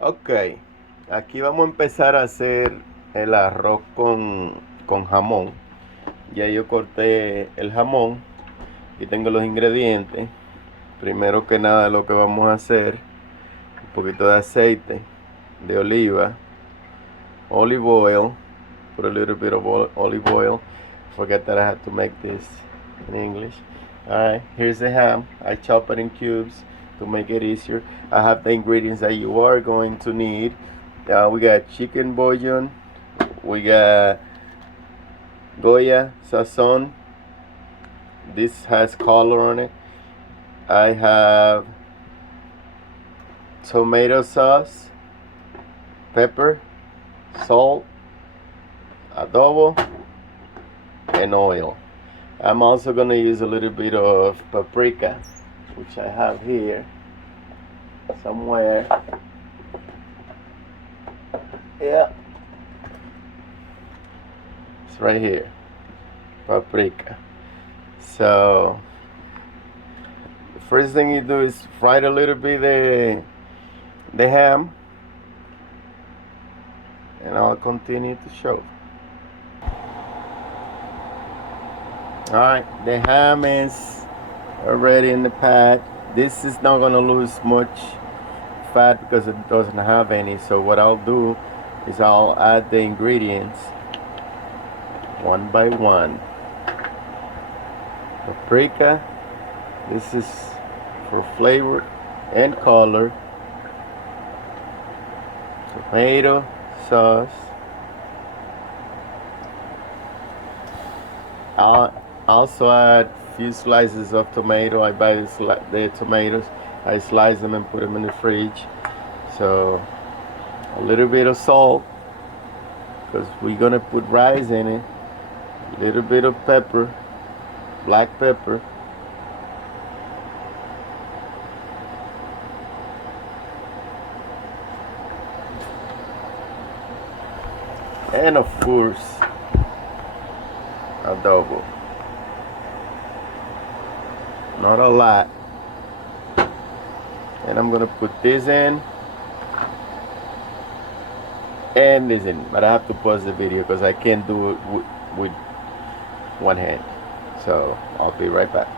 Ok, aquí vamos a empezar a hacer el arroz con jamón. Ya yo corté el jamón y tengo los ingredientes. Primero que nada lo que vamos a hacer, un poquito de aceite de oliva, olive oil, put a little bit of olive oil. Forget that I had to make this in English. Alright, here's the ham. I chop it in cubes to make it easier. I have the ingredients that you are going to need. We got chicken bouillon, we got Goya Sazon. This has color on it. I have tomato sauce, pepper, salt, adobo, and oil. I'm also gonna use a little bit of paprika, which I have here somewhere. Yeah, it's right here, paprika. So the first thing you do is fry a little bit the ham, and I'll continue to show. Alright, the ham is already in the pan. This is not gonna lose much fat because it doesn't have any. So what I'll do is I'll add the ingredients one by one. Paprika, this is for flavor and color. Tomato sauce. I'll also add a few slices of tomato. I buy the tomatoes, I slice them and put them in the fridge. So a little bit of salt because we're gonna put rice in it. A little bit of pepper, black pepper. And of course, adobo. Not a lot. And I'm gonna put this in and this in, but I have to pause the video because I can't do it with one hand. So I'll be right back.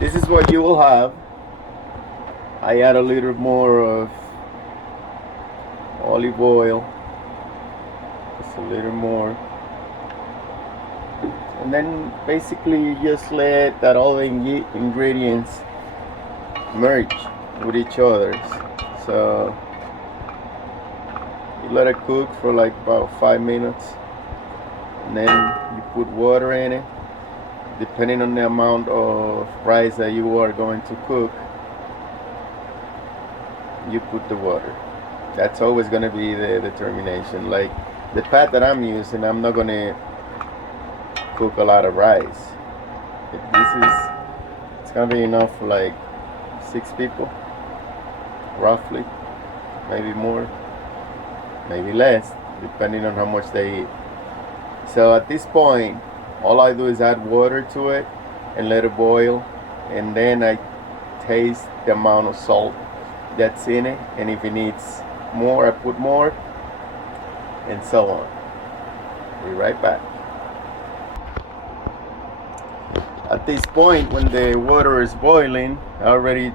This is what you will have. I add a little more of olive oil, just a little more, and then basically you just let that all the ingredients merge with each other. So you let it cook for like about 5 minutes, and then you put water in it depending on the amount of rice that you are going to cook. You put the water. That's always going to be the determination. Like the pot that I'm using, I'm not going to cook a lot of rice. It's going to be enough for like 6 people, roughly. Maybe more, maybe less, depending on how much they eat. So at this point, all I do is add water to it and let it boil, and then I taste the amount of salt that's in it, and if it needs more, I put more, and so on. Be right back. At this point, when the water is boiling, I already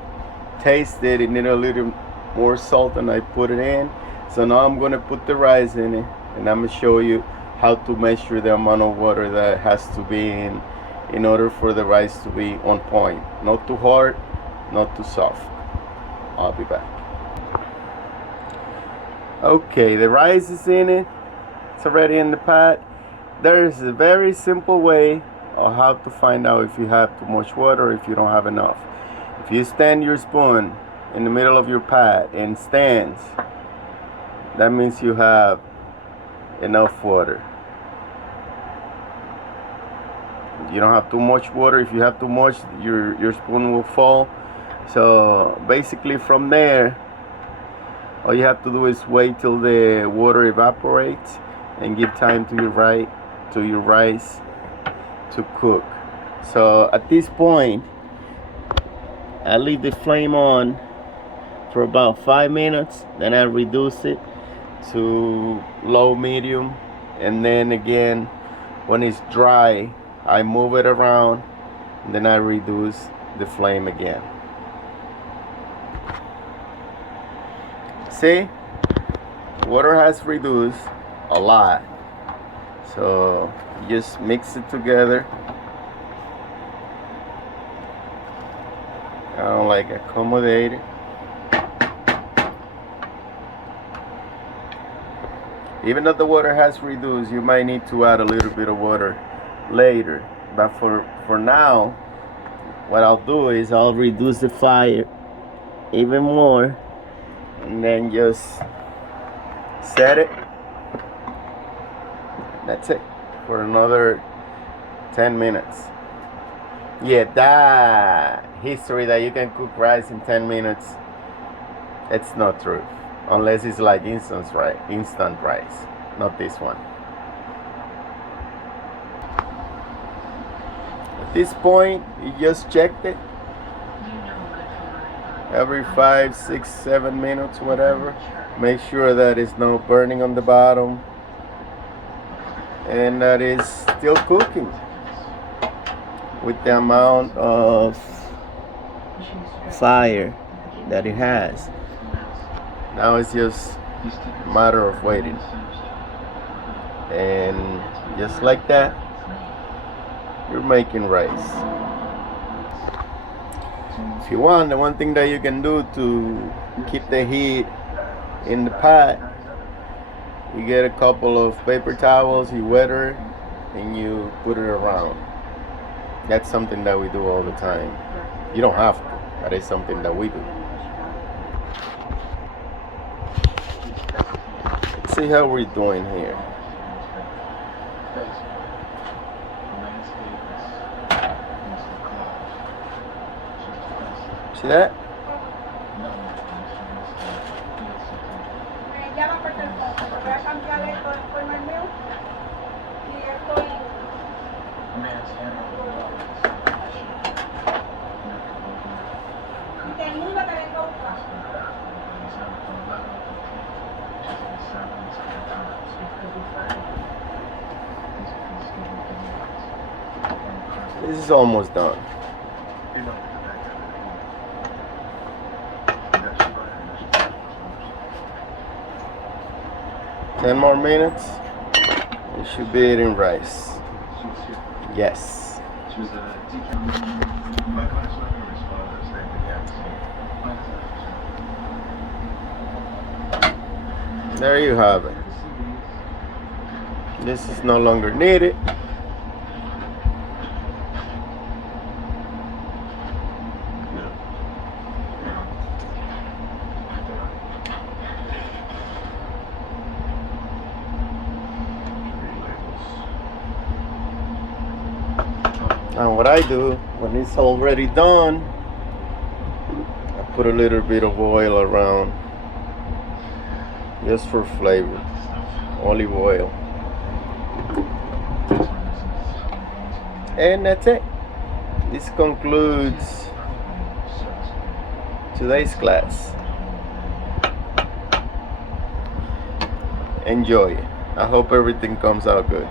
tasted it needed a little more salt, and I put it in. So now I'm gonna put the rice in it, and I'm gonna show you how to measure the amount of water that has to be in order for the rice to be on point. Not too hard, not too soft. I'll be back. Okay, the rice is in it. It's already in the pot. There is a very simple way of how to find out if you have too much water or if you don't have enough. If you stand your spoon in the middle of your pot and stands, that means you have enough water. You don't have too much water. If you have too much, your spoon will fall. So basically from there, all you have to do is wait till the water evaporates and give time to your rice to cook. So at this point, I leave the flame on for about 5 minutes, then I reduce it to low medium, and then again when it's dry I move it around, and then I reduce the flame again. See, water has reduced a lot, so just mix it together. Like accommodate it. Even though the water has reduced, you might need to add a little bit of water later, but for now what I'll do is I'll reduce the fire even more, and then just set it. That's it for another 10 minutes. Yeah, that history that you can cook rice in 10 minutes, it's not true, unless it's like instant rice, not this one. At this point, you just checked it every 5, 6, 7 minutes, whatever. Make sure that it's not burning on the bottom and that it's still cooking with the amount of fire that it has. Now it's just a matter of waiting, and just like that, you're making rice. If you want, the one thing that you can do to keep the heat in the pot, you get a couple of paper towels, you weather it, and you put it around. That's something that we do all the time. You don't have to, that is something that we do. Let's see how we're doing here. See that? This is almost done. Ten more minutes, it should be eating rice. Yes. There you have it. This is no longer needed. And what I do when it's already done, I put a little bit of oil around, just for flavor, olive oil. And that's it. This concludes today's class. Enjoy it. I hope everything comes out good.